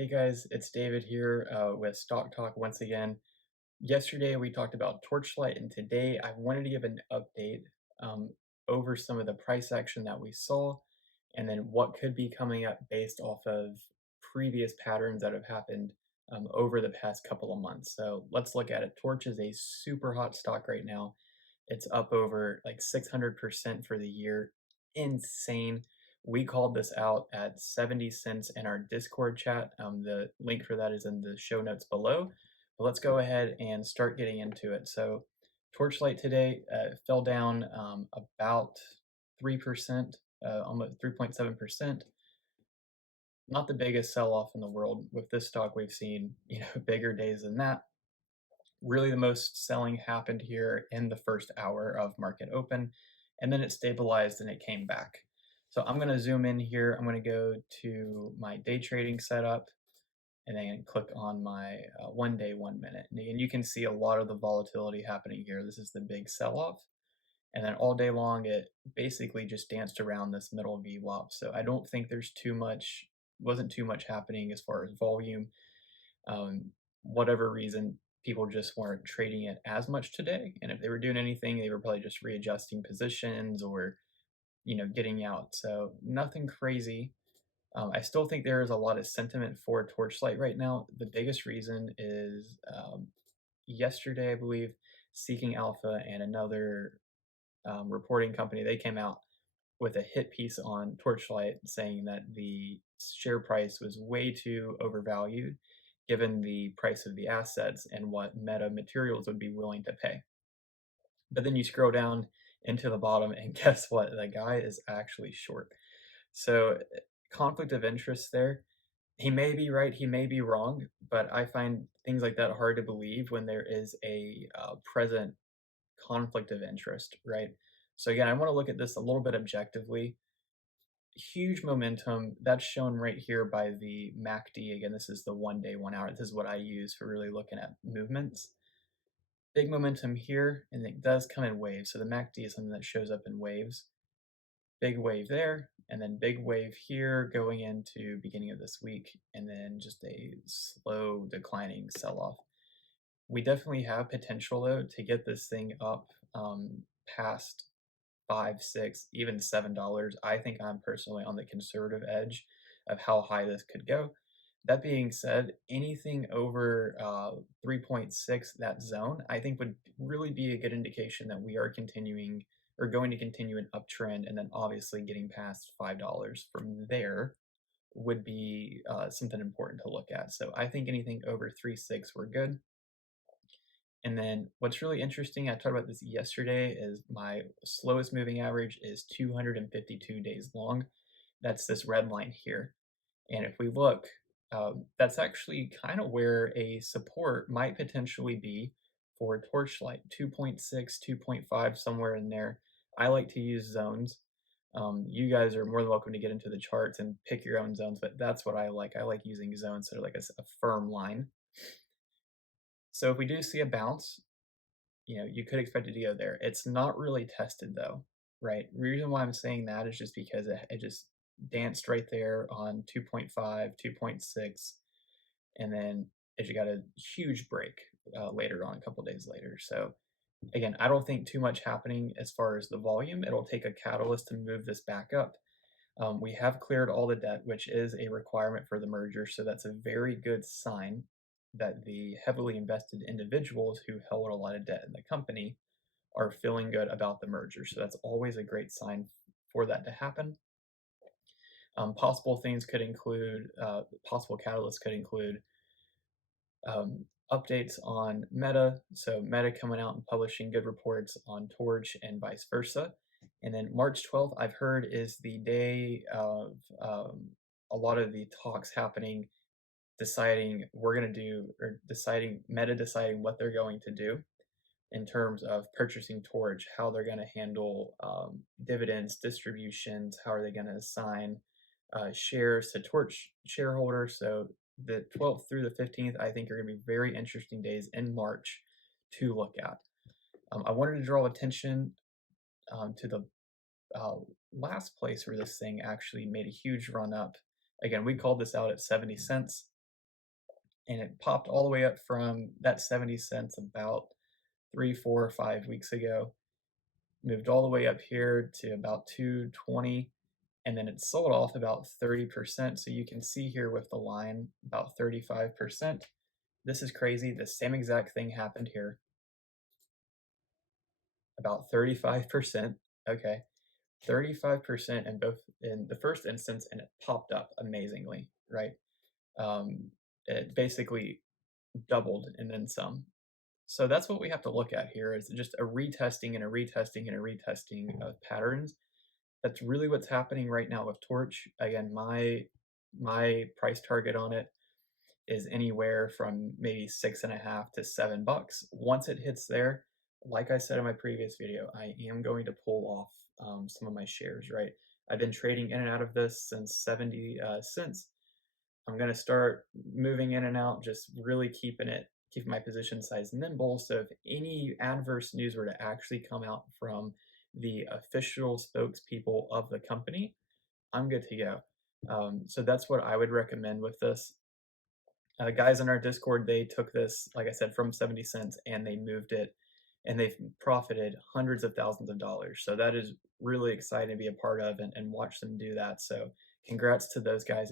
Hey guys, it's David here with Stock Talk once again. Yesterday we talked about Torchlight, and today I wanted to give an update um, over some of the price action that we saw, and then what could be coming up based off of previous patterns that have happened over the past couple of months. So let's look at it. Torch is a super hot stock right now. It's up over like 600% for the year. Insane. We called this out at 70 cents in our Discord chat. The link for that is in the show notes below. But let's go ahead and start getting into it. So, Torchlight today fell down about 3%, almost 3.7%. Not the biggest sell off in the world. With this stock, we've seen bigger days than that. Really, the most selling happened here in the first hour of market open, and then it stabilized and it came back. So I'm going to zoom in here. I'm going to go to my day trading setup and then click on my 1 day, 1 minute. And you can see a lot of the volatility happening here. This is the big sell-off. And then all day long, it basically just danced around this middle VWAP. So I don't think there's wasn't too much happening as far as volume. Um, whatever reason, people just weren't trading it as much today. And if they were doing anything, they were probably just readjusting positions or, getting out. So nothing crazy. I still think there is a lot of sentiment for Torchlight right now. The biggest reason is yesterday, I believe, Seeking Alpha and another reporting company, they came out with a hit piece on Torchlight saying that the share price was way too overvalued given the price of the assets and what Meta Materials would be willing to pay. But then you scroll down into the bottom, and guess what? The guy is actually short. So, conflict of interest there. He may be right, he may be wrong, but I find things like that hard to believe when there is a present conflict of interest, right? So, again, I want to look at this a little bit objectively. Huge momentum that's shown right here by the MACD. Again, this is the 1 day, 1 hour. This is what I use for really looking at movements. Big momentum here, and it does come in waves. So the MACD is something that shows up in waves. Big wave there, and then big wave here going into beginning of this week, and then just a slow declining sell-off. We definitely have potential though to get this thing up past 5, 6, even $7. I think I'm personally on the conservative edge of how high this could go. That being said, anything over 3.6, that zone, I think would really be a good indication that we are continuing or going to continue an uptrend, and then obviously getting past $5 from there would be something important to look at. So I think anything over 3.6, we're good. And then what's really interesting, I talked about this yesterday, is my slowest moving average is 252 days long. That's this red line here. And if we look, that's actually kind of where a support might potentially be for Torchlight, 2.6, 2.5, somewhere in there. I like to use zones. You guys are more than welcome to get into the charts and pick your own zones, but that's what I like. I like using zones, so like a firm line. So if we do see a bounce, you could expect it to go there. It's not really tested though, right? The reason why I'm saying that is just because it just danced right there on 2.5, 2.6, and then it got a huge break later on, a couple days later. So again, I don't think too much happening as far as the volume. It'll take a catalyst to move this back up. We have cleared all the debt, which is a requirement for the merger, so that's a very good sign that the heavily invested individuals who held a lot of debt in the company are feeling good about the merger. So that's always a great sign for that to happen. Possible things could include, possible catalysts could include updates on Meta. So Meta coming out and publishing good reports on Torch and vice versa. And then March 12th, I've heard, is the day of a lot of the talks happening, deciding Meta deciding what they're going to do in terms of purchasing Torch, how they're going to handle dividends, distributions, how are they going to assign shares to Torch shareholders. So the 12th through the 15th, I think, are going to be very interesting days in March to look at. I wanted to draw attention to the last place where this thing actually made a huge run up. Again, we called this out at 70 cents. and it popped all the way up from that 70 cents about 3, 4, or 5 weeks ago, moved all the way up here to about 220, and then it sold off about 30%. So you can see here with the line about 35%. This is crazy. The same exact thing happened here, about 35%. Okay, 35% in both in the first instance, and it popped up amazingly, right? Um, it basically doubled and then some. So that's what we have to look at here is just a retesting and a retesting and a retesting of patterns. That's really what's happening right now with Torch. Again, my price target on it is anywhere from maybe 6.5 to $7. Once it hits there, like I said in my previous video, I am going to pull off some of my shares, right? I've been trading in and out of this since 70 cents. I'm going to start moving in and out, just really keeping my position size nimble. So if any adverse news were to actually come out from the official spokespeople of the company, I'm good to go. So that's what I would recommend with this. Guys in our Discord, they took this, like I said, from 70 cents and they moved it and they've profited hundreds of thousands of dollars. So that is really exciting to be a part of and watch them do that. So congrats to those guys.